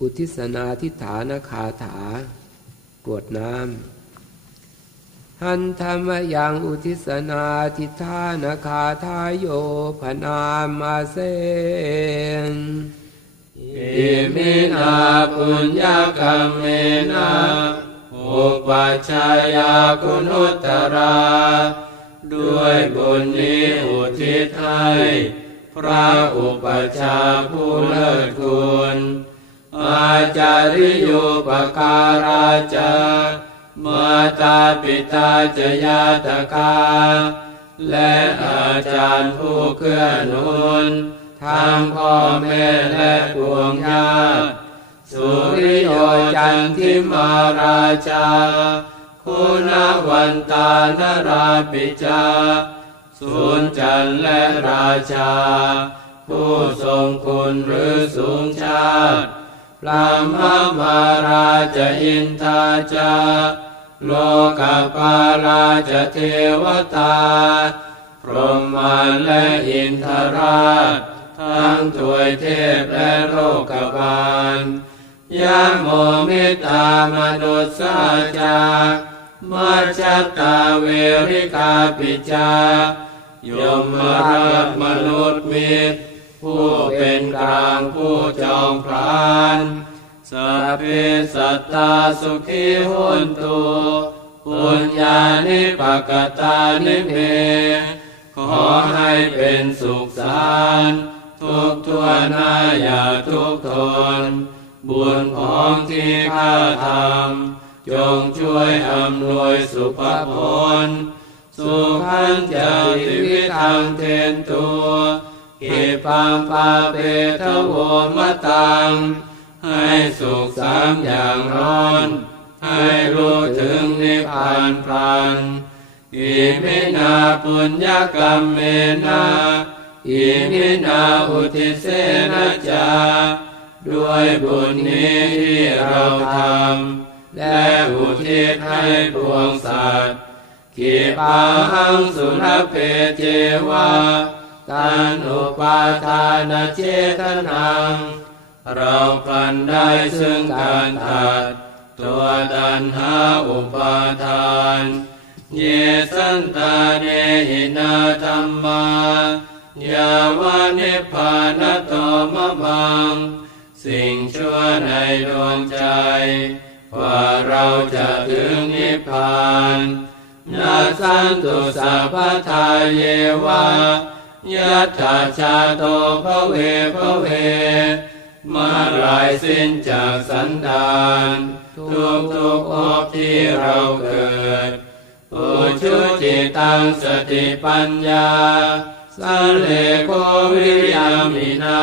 อุทิศนาทิฐานคาถากรวดน้ำหันธรรมยังอุทิศนาทิฐานคาทายโยพนามาเซนอิมินาปุญญกรรมเมนะอุปัชายาคุณุตตรา ด้วยบุญนี้อุทิศให้พระอุปัชาย์ผู้เลิศคุณ อาจาริโยปการาจามาตาปิตาจยาตกา และอาจารย์ผู้เกื้อหนุนทั้งพ่อแม่และปวงญาติสุริโยจันทิมาราชา คุณวันตานราปิจาสุนจันและราชา ผู้ทรงคุณหรือสูงชาติ พระมมาราชอินทาจาโลกปาราชเทวตา พรหมาและอินทราช ทั้งถวยเทพและโลกบาลยะโมมิตามนุสสาจามาจัตาเวริกาปิจายมราชมนุษย์มิตร ผู้เป็นกลางผู้จองพรานสัพเพสัตตาสุขีหุนตุปุญญานิปกตานิเมขอให้เป็นสุขสารทุกทั่วหน้าอย่าทุกทน บุญของที่ข้าทำจงช่วยอำนวยสุภผล สุขันจะติวิทังเทนตัว หิปังปาเปทโวมตัง ให้สุขสามอย่างร้อน ให้รู้ถึงนิพพานพลันอิมินาปุญญกรรมเมนาอิมินาอุทิเสนะจา ด้วยบุญนี้ที่เราทำ และอุทิศให้ปวงสัตว์ขีปังสุรเพเจวา ตันอุปาทานเจตนังเราพันได้ซึ่งการถัดตัวตันหาอุปาทาน เยสันตาเนหินาธรรมายาวานิพพานโตมะมัง สิ่งชั่วในดวงใจว่าเราจะถึงนิพพานนาสันตุสัพพทาเยวา ยัตถาชาโตภเวภเว มาลายสิ้นจากสันดานทุกทุกอบที่เราเกิดอุชุจิตังสติปัญญาสันเลโกวิริยามินา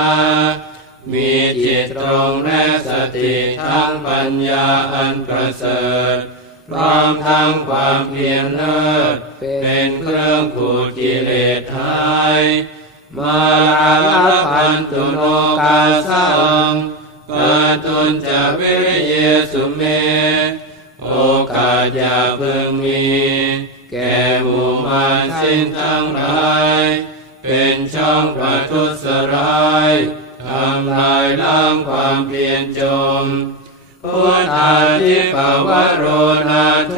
มีจิตตรงและสติทั้งปัญญาอันประเสริฐ พร้อมทั้งความเพียรเลิศเป็นเครื่องขูดกิเลสหายมาลาพันตุโนกาสังกาตุนจะวิริเยสุเม โอกาสอย่าเพิ่งมี แก่หมู่มารสิ้นทั้งหลาย เป็นช่องประทุษร้ายทำลายล้างความเพียรจม พุทธาทิปวโรนาโท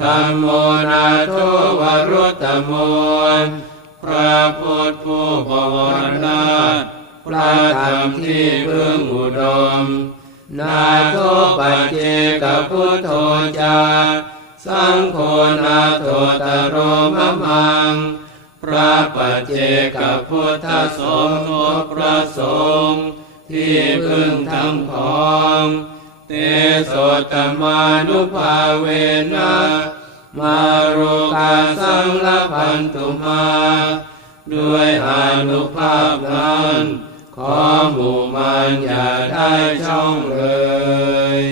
ธรรมโมนาโทวรุตโมพระพุทธผู้บวรนาถพระธรรมที่พึ่งอุดม นาโทปัจเจกพุทโธจาสังโฆนาโทตโรมะมัง พระปัจเจกพุทธสงฆ์พระสงฆ์ ที่พึ่งทั้งของเตโสตมานุภาเวนะมารุกาสังลพันตุมา ด้วยอานุภาพนั้น ขอหมู่มานอย่าได้ช่องเลย